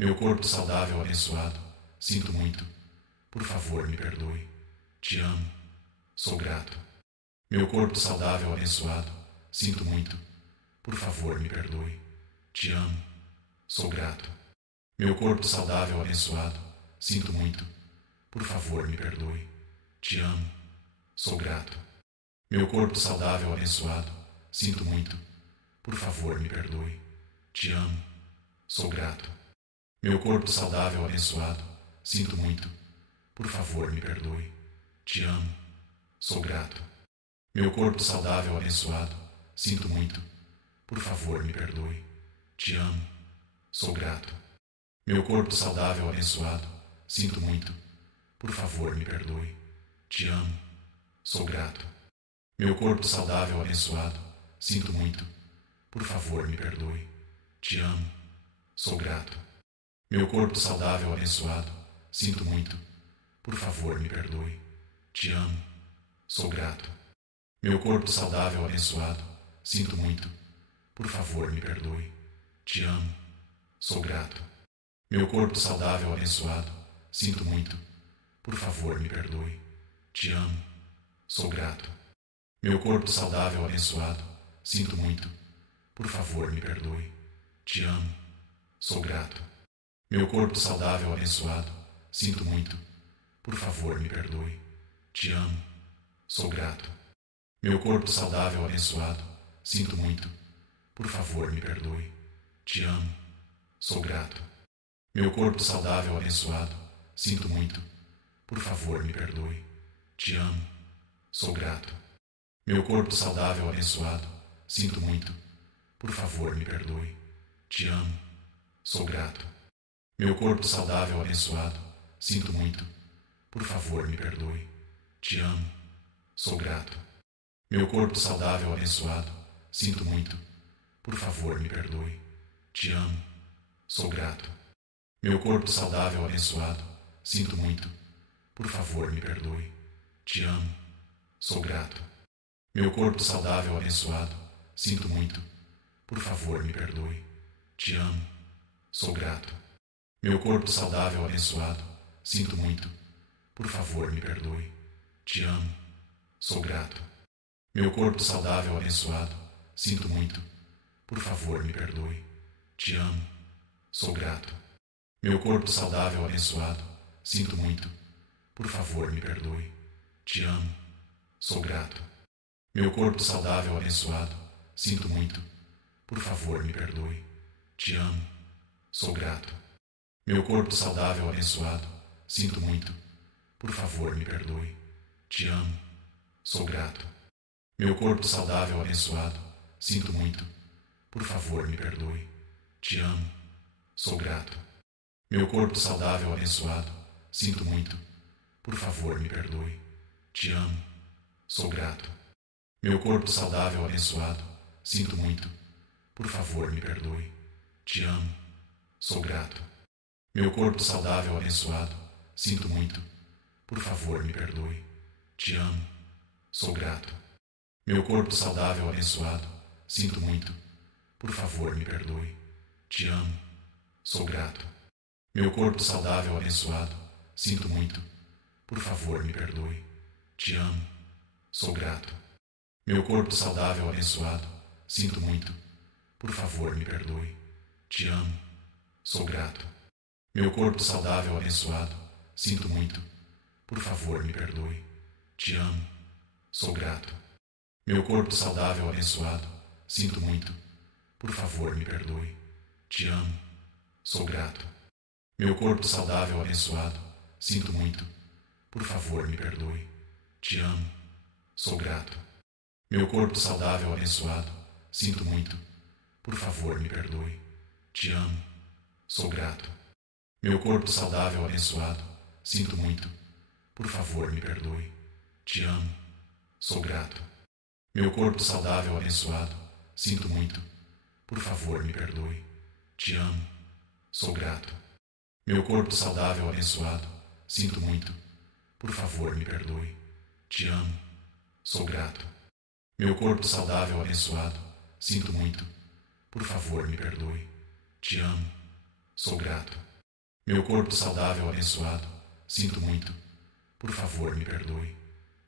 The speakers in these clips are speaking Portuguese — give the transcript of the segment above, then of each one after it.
Meu corpo saudável abençoado, sinto muito. Por favor, me perdoe. Te amo. Sou grato. Meu corpo saudável abençoado, sinto muito. Por favor, me perdoe. Te amo. Sou grato. Meu corpo saudável abençoado, sinto muito. Por favor, me perdoe. Te amo. Sou grato. Meu corpo saudável abençoado, sinto muito. Por favor, me perdoe. Te amo. Sou grato. Meu corpo saudável abençoado, sinto muito. Por favor, me perdoe. Te amo. Sou grato. Meu corpo saudável abençoado, sinto muito. Por favor, me perdoe. Te amo. Sou grato. Meu corpo saudável abençoado, sinto muito. Por favor, me perdoe. Te amo. Sou grato. Meu corpo saudável abençoado, sinto muito. Por favor, me perdoe. Te amo. Sou grato. Meu corpo saudável abençoado, sinto muito. Por favor, me perdoe. Te amo. Sou grato. Meu corpo saudável abençoado, sinto muito. Por favor, me perdoe. Te amo. Sou grato. Meu corpo saudável abençoado, sinto muito. Por favor, me perdoe. Te amo. Sou grato. Meu corpo saudável abençoado, sinto muito. Por favor, me perdoe. Te amo. Sou grato. Meu corpo saudável abençoado, sinto muito. Por favor, me perdoe. Te amo. Sou grato. Meu corpo saudável abençoado, sinto muito. Por favor, me perdoe. Te amo. Sou grato. Meu corpo saudável abençoado, sinto muito. Por favor, me perdoe. Te amo. Sou grato. Meu corpo saudável abençoado, sinto muito. Por favor, me perdoe. Te amo. Sou grato. Meu corpo saudável abençoado, sinto muito. Por favor, me perdoe. Te amo. Sou grato. Meu corpo saudável abençoado, sinto muito. Por favor, me perdoe. Te amo. Sou grato. Meu corpo saudável abençoado, sinto muito. Por favor, me perdoe. Te amo. Sou grato. Meu corpo saudável abençoado, sinto muito. Por favor, me perdoe. Te amo. Sou grato. Meu corpo saudável abençoado, sinto muito. Por favor, me perdoe. Te amo. Sou grato. Meu corpo saudável abençoado, sinto muito. Por favor, me perdoe. Te amo. Sou grato. Meu corpo saudável abençoado, sinto muito. Por favor, me perdoe. Te amo. Sou grato. Meu corpo saudável abençoado, sinto muito. Por favor, me perdoe. Te amo. Sou grato. Meu corpo saudável abençoado, sinto muito. Por favor, me perdoe. Te amo. Sou grato. Meu corpo saudável abençoado, sinto muito. Por favor, me perdoe. Te amo. Sou grato. Meu corpo saudável abençoado, sinto muito. Por favor, me perdoe. Te amo. Sou grato. Meu corpo saudável abençoado, sinto muito. Por favor, me perdoe. Te amo. Sou grato. Meu corpo saudável abençoado, sinto muito. Por favor, me perdoe. Te amo. Sou grato. Meu corpo saudável abençoado, sinto muito. Por favor, me perdoe. Te amo. Sou grato. Meu corpo saudável abençoado, sinto muito. Por favor, me perdoe. Te amo. Sou grato. Meu corpo saudável abençoado, sinto muito. Por favor, me perdoe. Te amo. Sou grato. Meu corpo saudável abençoado, sinto muito. Por favor, me perdoe. Te amo. Sou grato. Meu corpo saudável abençoado, sinto muito. Por favor, me perdoe. Te amo. Sou grato. Meu corpo saudável abençoado, sinto muito. Por favor, me perdoe. Te amo. Sou grato. Meu corpo saudável abençoado, sinto muito. Por favor, me perdoe. Te amo. Sou grato. Meu corpo saudável abençoado, sinto muito. Por favor, me perdoe. Te amo. Sou grato. Meu corpo saudável abençoado, sinto muito. Por favor, me perdoe. Te amo. Sou grato. Meu corpo saudável abençoado, sinto muito. Por favor, me perdoe. Te amo. Sou grato. Meu corpo saudável abençoado, sinto muito. Por favor, me perdoe. Te amo. Sou grato. Meu corpo saudável abençoado, sinto muito. Por favor, me perdoe.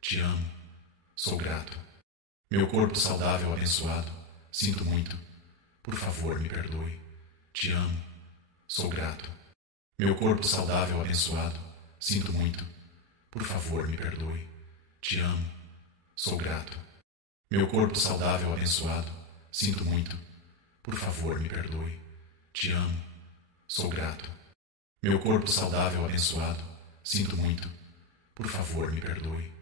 Te amo. Sou grato. Meu corpo saudável abençoado, sinto muito. Por favor, me perdoe. Te amo. Sou grato. Meu corpo saudável abençoado, sinto muito. Por favor, me perdoe. Te amo. Sou grato. Meu corpo saudável abençoado, sinto muito. Por favor, me perdoe. Te amo. Sou grato. Meu corpo saudável abençoado, sinto muito. Por favor, me perdoe.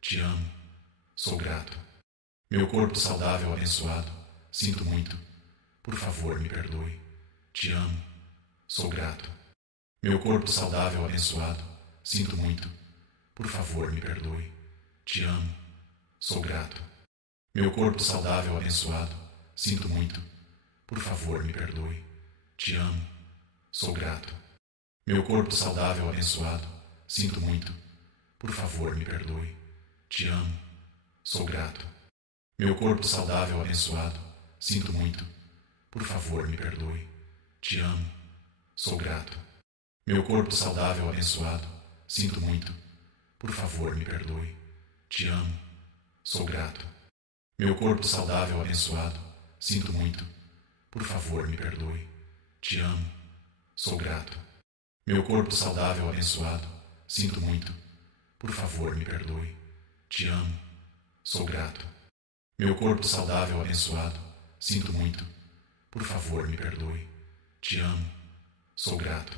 Te amo. Sou grato. Meu corpo saudável abençoado, sinto muito. Por favor, me perdoe. Te amo. Sou grato. Meu corpo saudável abençoado, sinto muito. Por favor, me perdoe. Te amo. Sou grato. Meu corpo saudável abençoado, sinto muito. Por favor, me perdoe. Te amo. Sou grato. Meu corpo saudável abençoado, sinto muito. Por favor, me perdoe. Te amo. Sou grato. Meu corpo saudável abençoado, sinto muito. Por favor, me perdoe. Te amo. Sou grato. Meu corpo saudável abençoado, sinto muito. Por favor, me perdoe. Te amo. Sou grato. Meu corpo saudável abençoado, sinto muito. Por favor, me perdoe. Te amo. Sou grato. Meu corpo saudável abençoado, sinto muito. Por favor, me perdoe. Te amo. Sou grato. Meu corpo saudável abençoado, sinto muito. Por favor, me perdoe. Te amo. Sou grato.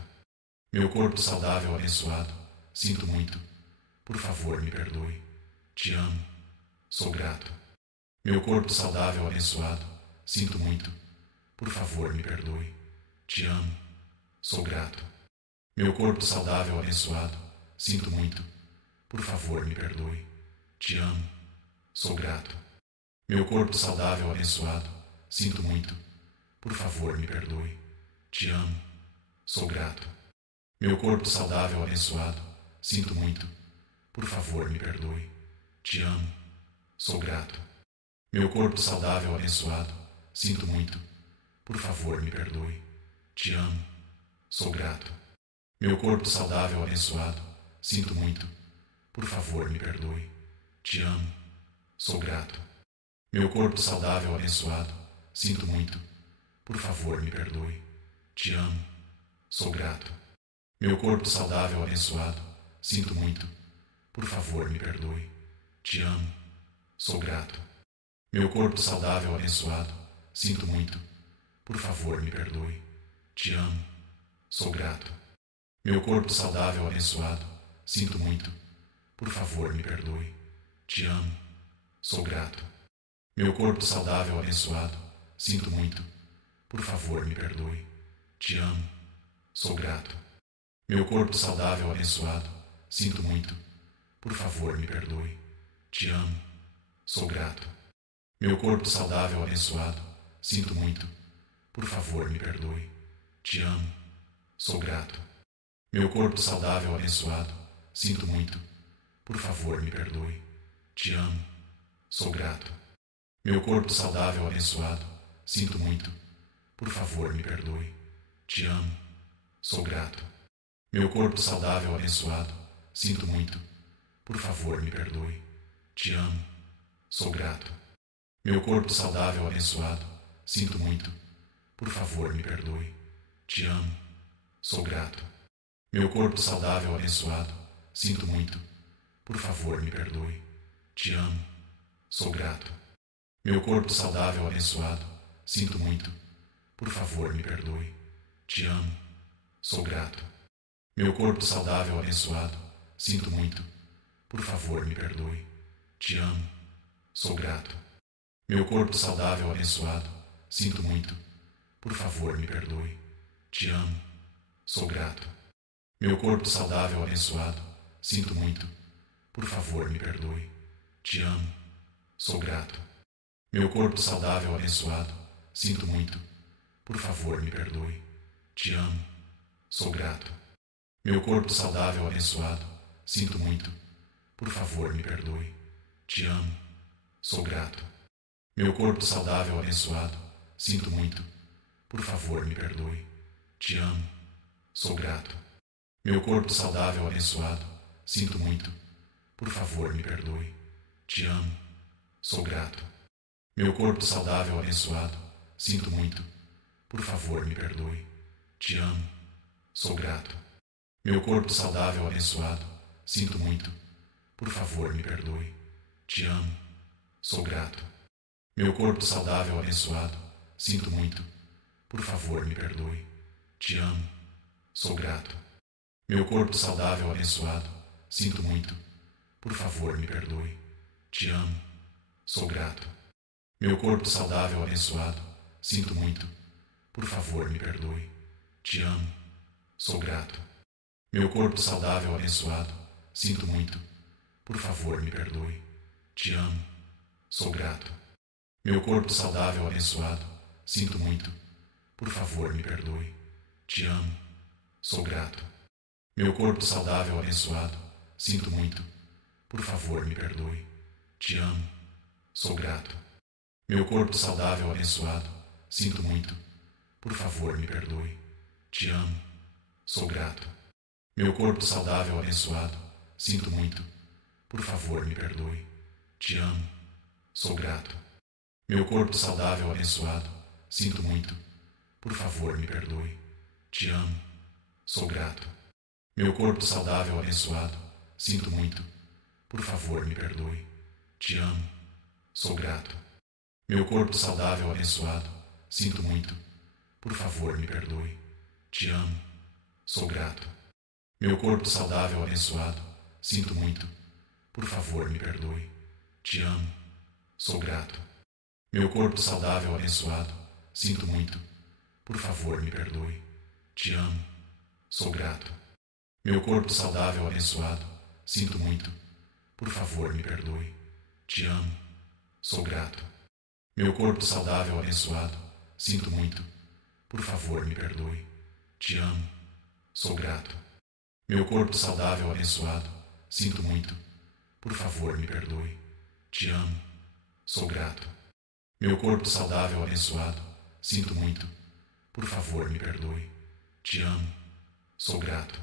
Meu corpo saudável abençoado, sinto muito. Por favor, me perdoe. Te amo. Sou grato. Meu corpo saudável abençoado, sinto muito. Por favor, me perdoe. Te amo. Sou grato. Meu corpo saudável abençoado, sinto muito. Por favor, me perdoe. Te amo. Sou grato. Meu corpo saudável abençoado, sinto muito. Por favor, me perdoe. Te amo. Sou grato. Meu corpo saudável abençoado, sinto muito. Por favor, me perdoe. Te amo. Sou grato. Meu corpo saudável abençoado, sinto muito. Por favor, me perdoe. Te amo. Sou grato. Meu corpo saudável abençoado, sinto muito. Por favor, me perdoe. Te amo. Sou grato. Meu corpo saudável abençoado, sinto muito. Por favor, me perdoe. Te amo. Sou grato. Meu corpo saudável abençoado, sinto muito. Por favor, me perdoe. Te amo. Sou grato. Meu corpo saudável abençoado, sinto muito. Por favor, me perdoe. Te amo. Sou grato. Meu corpo saudável abençoado, sinto muito. Por favor, me perdoe. Te amo. Sou grato. Meu corpo saudável abençoado, sinto muito. Por favor, me perdoe. Te amo. Sou grato. Meu corpo saudável abençoado, sinto muito. Por favor, me perdoe. Te amo. Sou grato. Meu corpo saudável abençoado, sinto muito. Por favor, me perdoe. Te amo. Sou grato. Meu corpo saudável abençoado, sinto muito. Por favor, me perdoe. Te amo. Sou grato. Meu corpo saudável abençoado, sinto muito. Por favor, me perdoe. Te amo. Sou grato. Meu corpo saudável abençoado, sinto muito. Por favor, me perdoe. Te amo. Sou grato. Meu corpo saudável abençoado, sinto muito. Por favor, me perdoe. Te amo. Sou grato. Meu corpo saudável abençoado, sinto muito. Por favor, me perdoe. Te amo. Sou grato. Meu corpo saudável abençoado, sinto muito. Por favor, me perdoe. Te amo. Sou grato. Meu corpo saudável abençoado, sinto muito. Por favor, me perdoe. Te amo. Sou grato. Meu corpo saudável abençoado, sinto muito. Por favor, me perdoe. Te amo. Sou grato. Meu corpo saudável abençoado, sinto muito. Por favor, me perdoe. Te amo. Sou grato. Meu corpo saudável abençoado, sinto muito. Por favor, me perdoe. Te amo. Sou grato. Meu corpo saudável abençoado, sinto muito. Por favor, me perdoe. Te amo. Sou grato. Meu corpo saudável abençoado, sinto muito. Por favor, me perdoe. Te amo. Sou grato. Meu corpo saudável abençoado. Sinto muito. Por favor, me perdoe. Te amo. Sou grato. Meu corpo saudável abençoado. Sinto muito. Por favor, me perdoe. Te amo. Sou grato. Meu corpo saudável abençoado. Sinto muito. Por favor, me perdoe. Te amo. Sou grato. Meu corpo saudável abençoado. Sinto muito. Por favor, me perdoe. Te amo. Sou grato. Meu corpo saudável abençoado. Sinto muito. Por favor, me perdoe. Te amo. Sou grato. Meu corpo saudável abençoado. Sinto muito. Por favor, me perdoe. Te amo. Sou grato. Meu corpo saudável abençoado. Sinto muito. Por favor, me perdoe. Te amo. Sou grato. Meu corpo saudável abençoado. Sinto muito. Por favor, me perdoe. Te amo. Sou grato. Meu corpo saudável abençoado. Sinto muito. Por favor, me perdoe. Te amo. Sou grato. Meu corpo saudável abençoado. Sinto muito. Por favor, me perdoe. Te amo. Sou grato. Meu corpo saudável abençoado. Sinto muito. Por favor, me perdoe. Te amo. Sou grato. Meu corpo saudável abençoado. Sinto muito. Por favor, me perdoe. Te amo. Sou grato. Meu corpo saudável abençoado. Sinto muito. Por favor, me perdoe. Te amo. Sou grato. Meu corpo saudável abençoado. Sinto muito. Por favor, me perdoe. Te amo. Sou grato. Meu corpo saudável abençoado. Sinto muito. Por favor, me perdoe. Te amo. Sou grato. Meu corpo saudável abençoado. Sinto muito. Por favor, me perdoe. Te amo. Sou grato. Meu corpo saudável abençoado. Sinto muito. Por favor, me perdoe. Te amo. Sou grato. Meu corpo saudável abençoado. Sinto muito. Por favor, me perdoe. Te amo. Sou grato. Meu corpo saudável abençoado. Sinto muito. Por favor, me perdoe. Te amo. Sou grato. Meu corpo saudável abençoado. Sinto muito. Por favor, me perdoe. Te amo. Sou grato.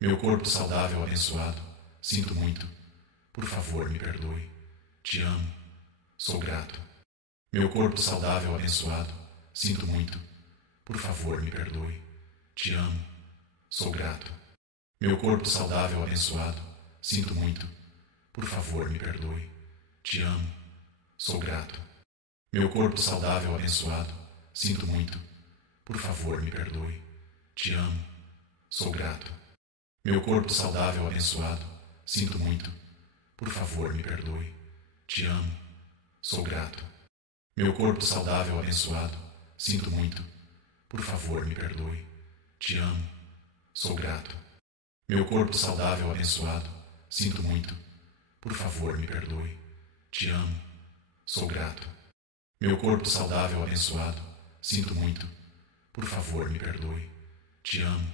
Meu corpo saudável abençoado. Sinto muito. Por favor, me perdoe. Te amo. Sou grato. Meu corpo saudável abençoado. Sinto muito. Por favor, me perdoe. Te amo. Sou grato. Meu corpo saudável abençoado. Sinto muito. Por favor, me perdoe. Te amo. Sou grato. Meu corpo saudável abençoado. Sinto muito. Por favor, me perdoe. Te amo. Sou grato. Meu corpo saudável abençoado. Sinto muito. Por favor, me perdoe. Te amo. Sou grato. Meu corpo saudável abençoado. Sinto muito. Por favor, me perdoe. Te amo. Sou grato. Meu corpo saudável abençoado. Sinto muito. Por favor, me perdoe. Te amo. Sou grato. Meu corpo saudável abençoado. Sinto muito. Por favor, me perdoe. Te amo.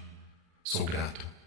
Sou grato.